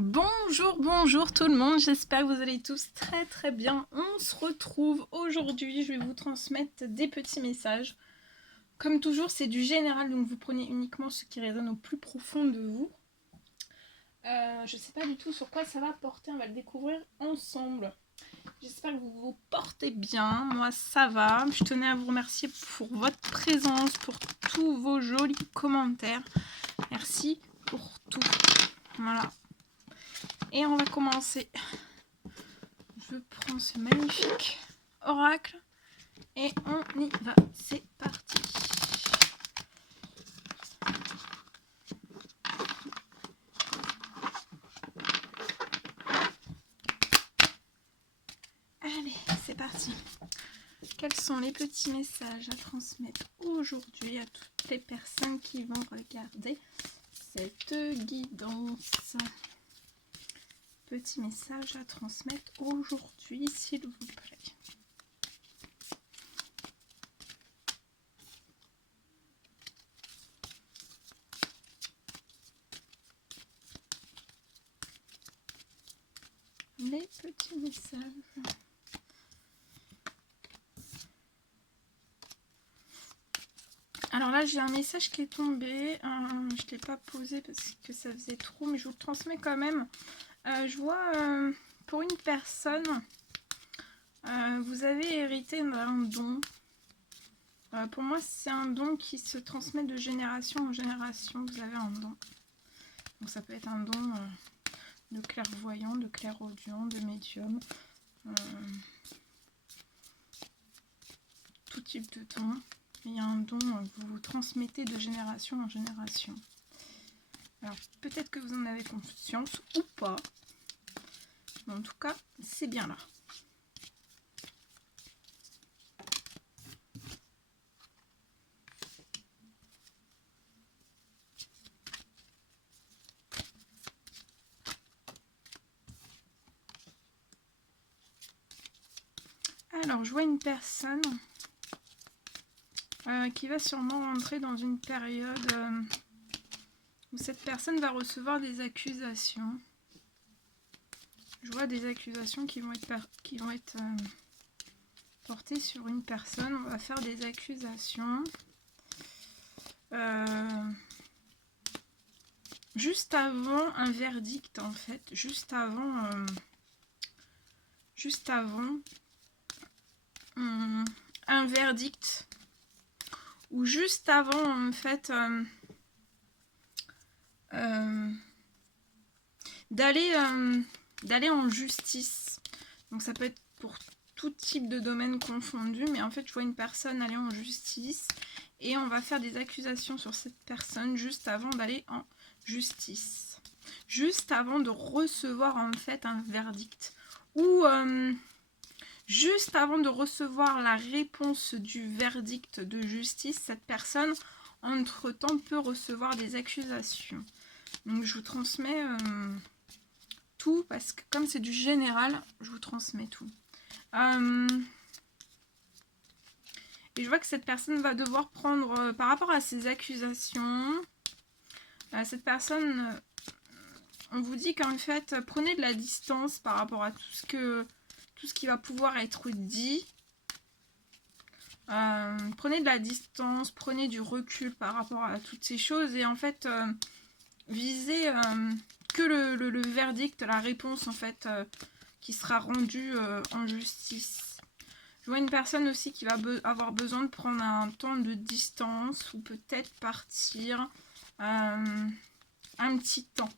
Bonjour tout le monde, j'espère que vous allez tous très bien. On se retrouve aujourd'hui, je vais vous transmettre des petits messages. Comme toujours, c'est du général, donc vous prenez uniquement ce qui résonne au plus profond de vous. Je sais pas du tout sur quoi ça va porter, on va le découvrir ensemble. J'espère que vous vous portez bien, moi ça va. Je tenais à vous remercier pour votre présence, pour tous vos jolis commentaires. Merci pour tout. Voilà. Et on va commencer. Je prends ce magnifique oracle et on y va. C'est parti. Allez, c'est parti. Quels sont les petits messages à transmettre aujourd'hui à toutes les personnes qui vont regarder cette guidance? Petit message à transmettre aujourd'hui, s'il vous plaît. Les petits messages. Alors là, j'ai un message qui est tombé. Je ne l'ai pas posé parce que ça faisait trop, mais je vous le transmets quand même. Je vois pour une personne, vous avez hérité d'un don. Pour moi, c'est un don qui se transmet de génération en génération. Vous avez un don. Donc ça peut être un don de clairvoyant, de clairaudient, de médium. Tout type de don. Il y a un don que vous transmettez de génération en génération. Alors peut-être que vous en avez conscience ou pas. Mais en tout cas, c'est bien là. Alors, je vois une personne qui va sûrement rentrer dans une période où cette personne va recevoir des accusations. Je vois des accusations qui vont être portées sur une personne. On va faire des accusations. Juste avant un verdict, en fait. Juste avant un verdict. Ou juste avant, en fait, d'aller en justice. Donc ça peut être pour tout type de domaine confondu, mais en fait je vois une personne aller en justice et on va faire des accusations sur cette personne juste avant d'aller en justice, juste avant de recevoir en fait un verdict, ou juste avant de recevoir la réponse du verdict de justice. Cette personne entre temps peut recevoir des accusations. Donc je vous transmets tout, parce que comme c'est du général, je vous transmets tout. Et je vois que cette personne va devoir prendre, par rapport à ces accusations, cette personne, on vous dit qu'en fait, prenez de la distance par rapport à tout ce qui va pouvoir être dit. Prenez de la distance, prenez du recul par rapport à toutes ces choses, et en fait, visez que le verdict, la réponse en fait, qui sera rendue en justice. Je vois une personne aussi qui va avoir besoin de prendre un temps de distance, ou peut-être partir un petit temps.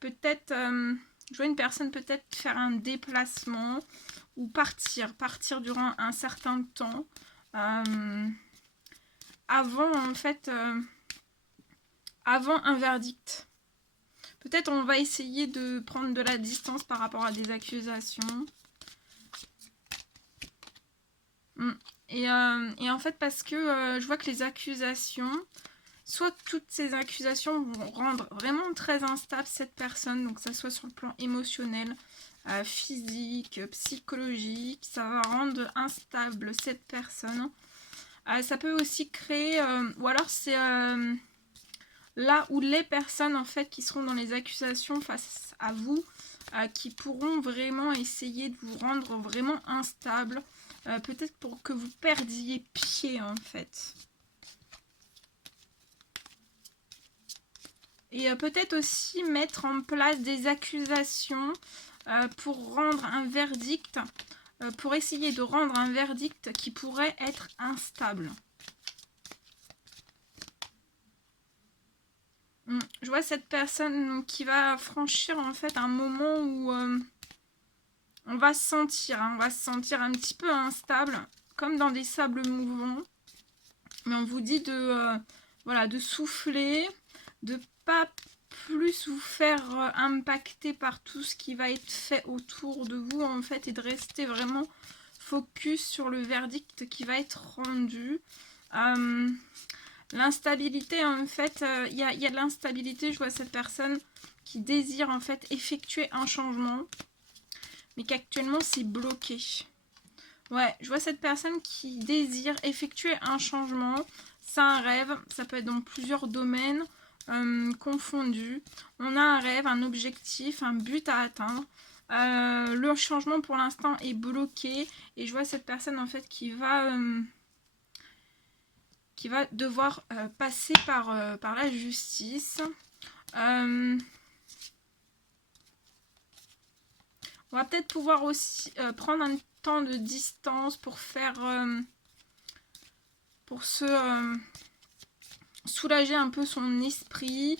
Peut-être, je vois une personne peut-être faire un déplacement, ou partir durant un certain temps, avant en fait, avant un verdict. Peut-être on va essayer de prendre de la distance par rapport à des accusations. Et en fait, parce que je vois que les accusations, soit toutes ces accusations vont rendre vraiment très instable cette personne, donc ça soit sur le plan émotionnel, physique, psychologique, ça va rendre instable cette personne. Ça peut aussi créer, ou alors c'est là où les personnes en fait qui seront dans les accusations face à vous, qui pourront vraiment essayer de vous rendre vraiment instable, peut-être pour que vous perdiez pied en fait. Et peut-être aussi mettre en place des accusations pour rendre un verdict, pour essayer de rendre un verdict qui pourrait être instable. Je vois cette personne qui va franchir en fait un moment où on va se sentir, on va se sentir un petit peu instable, comme dans des sables mouvants. Mais on vous dit de, voilà, de souffler, de pas plus vous faire impacter par tout ce qui va être fait autour de vous en fait, et de rester vraiment focus sur le verdict qui va être rendu. L'instabilité en fait, il y a de l'instabilité. Je vois cette personne qui désire en fait effectuer un changement, mais qu'actuellement c'est bloqué. Ouais, je vois cette personne qui désire effectuer un changement. C'est un rêve, ça peut être dans plusieurs domaines confondus. On a un rêve, un objectif, un but à atteindre. Le changement pour l'instant est bloqué. Et je vois cette personne en fait qui va devoir passer par la justice. On va peut-être pouvoir aussi prendre un temps de distance pour faire... pour se soulager un peu son esprit.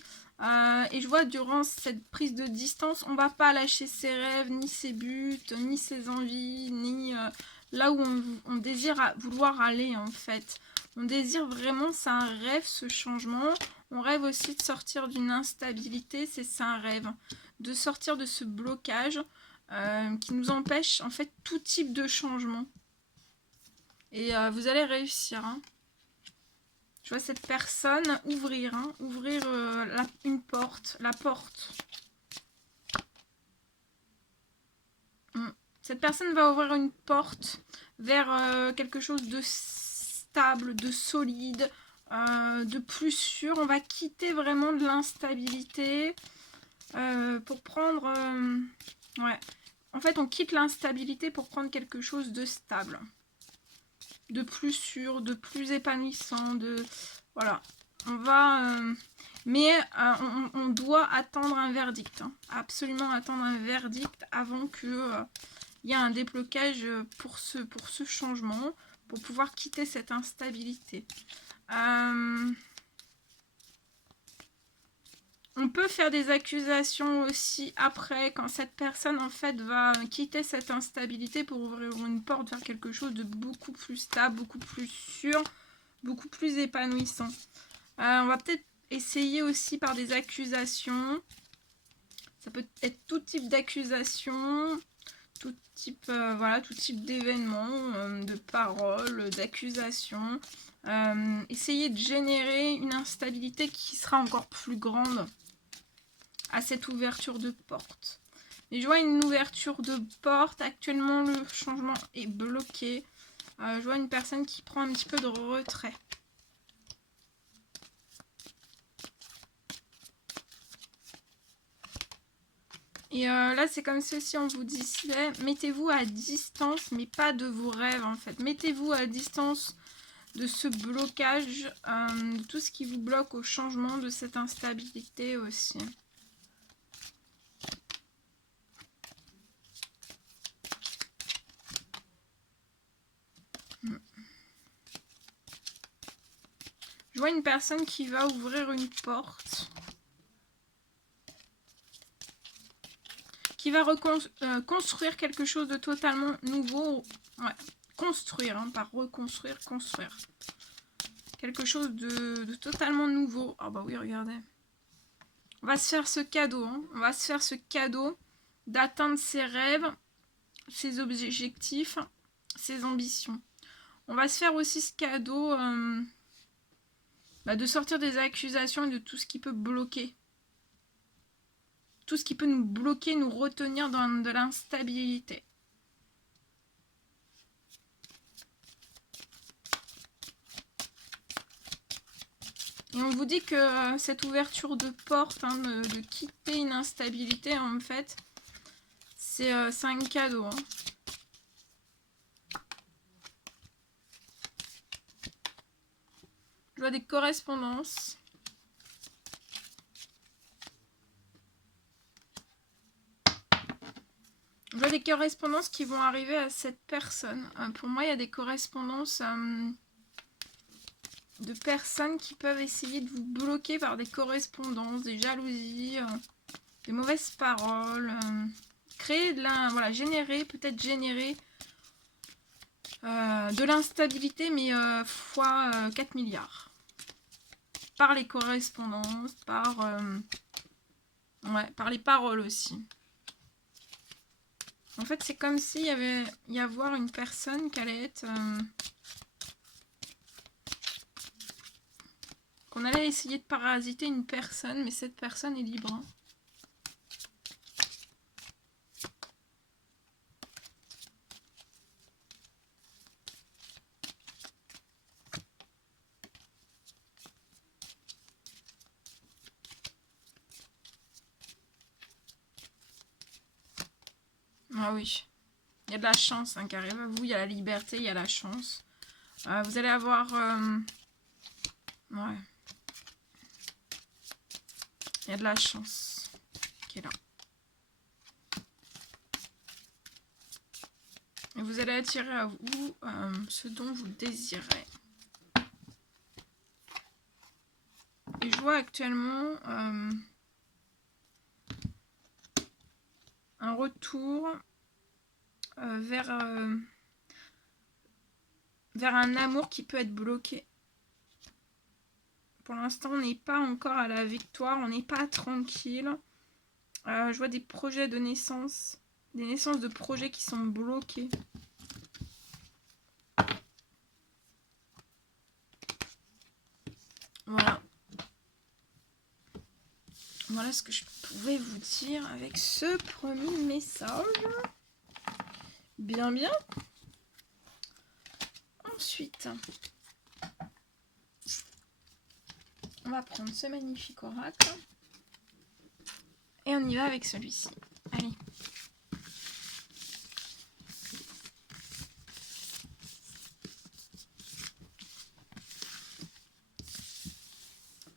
Et je vois durant cette prise de distance, on va pas lâcher ses rêves, ni ses buts, ni ses envies, ni là où on désire vouloir aller en fait. On désire vraiment, c'est un rêve ce changement. On rêve aussi de sortir d'une instabilité, c'est un rêve. De sortir de ce blocage qui nous empêche en fait tout type de changement. Et vous allez réussir, hein. Je vois cette personne ouvrir, hein, ouvrir une porte, la porte. Cette personne va ouvrir une porte vers quelque chose de stable, de solide, de plus sûr. On va quitter vraiment de l'instabilité pour prendre... ouais. En fait, on quitte l'instabilité pour prendre quelque chose de stable, de plus sûr, de plus épanouissant, de... Voilà. On va... mais on doit attendre un verdict. Hein. Absolument attendre un verdict avant que y ait un déblocage pour ce changement, pour pouvoir quitter cette instabilité. On peut faire des accusations aussi après, quand cette personne en fait va quitter cette instabilité pour ouvrir une porte vers quelque chose de beaucoup plus stable, beaucoup plus sûr, beaucoup plus épanouissant. On va peut-être essayer aussi par des accusations. Ça peut être tout type d'accusation, tout type, voilà, tout type d'événements, de paroles, d'accusations. Essayer de générer une instabilité qui sera encore plus grande à cette ouverture de porte. Et je vois une ouverture de porte. Actuellement, le changement est bloqué. Je vois une personne qui prend un petit peu de retrait. Et là, c'est comme ceci, on vous disait, mettez-vous à distance, mais pas de vos rêves, en fait. Mettez-vous à distance de ce blocage, de tout ce qui vous bloque au changement, de cette instabilité aussi. Je vois une personne qui va ouvrir une porte. Qui va construire quelque chose de totalement nouveau. Ouais, construire, hein, pas reconstruire, construire. Quelque chose de totalement nouveau. Ah bah oui, regardez. On va se faire ce cadeau. Hein. On va se faire ce cadeau d'atteindre ses rêves, ses objectifs, ses ambitions. On va se faire aussi ce cadeau de sortir des accusations et de tout ce qui peut bloquer. Tout ce qui peut nous bloquer, nous retenir dans de l'instabilité. Et on vous dit que cette ouverture de porte, hein, de quitter une instabilité, en fait, c'est un cadeau. Hein. Je vois des correspondances. Je vois des correspondances qui vont arriver à cette personne. Pour moi, il y a des correspondances de personnes qui peuvent essayer de vous bloquer par des correspondances, des jalousies, des mauvaises paroles. Créer de la... Voilà, peut-être générer de l'instabilité, mais fois 4 milliards. Par les correspondances, par les paroles aussi. En fait, c'est comme s'il y avait y avoir une personne qui allait être... qu'on allait essayer de parasiter une personne, mais cette personne est libre. Hein. Ah oui, il y a de la chance hein, qui arrive à vous, il y a la liberté, il y a la chance. Vous allez avoir... ouais. Il y a de la chance qui est là. Et vous allez attirer à vous ce dont vous désirez. Et je vois actuellement un retour vers un amour qui peut être bloqué. Pour l'instant, on n'est pas encore à la victoire, on n'est pas tranquille. Je vois des projets de naissance, des naissances de projets qui sont bloqués. Voilà. Voilà ce que je pouvais vous dire avec ce premier message. Bien, bien. Ensuite, on va prendre ce magnifique oracle. Et on y va avec celui-ci. Allez.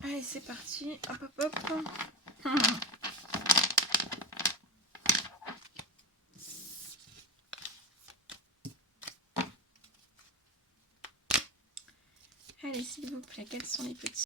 Allez, c'est parti. Hop, hop, hop. Allez, s'il vous plaît, quels sont les petits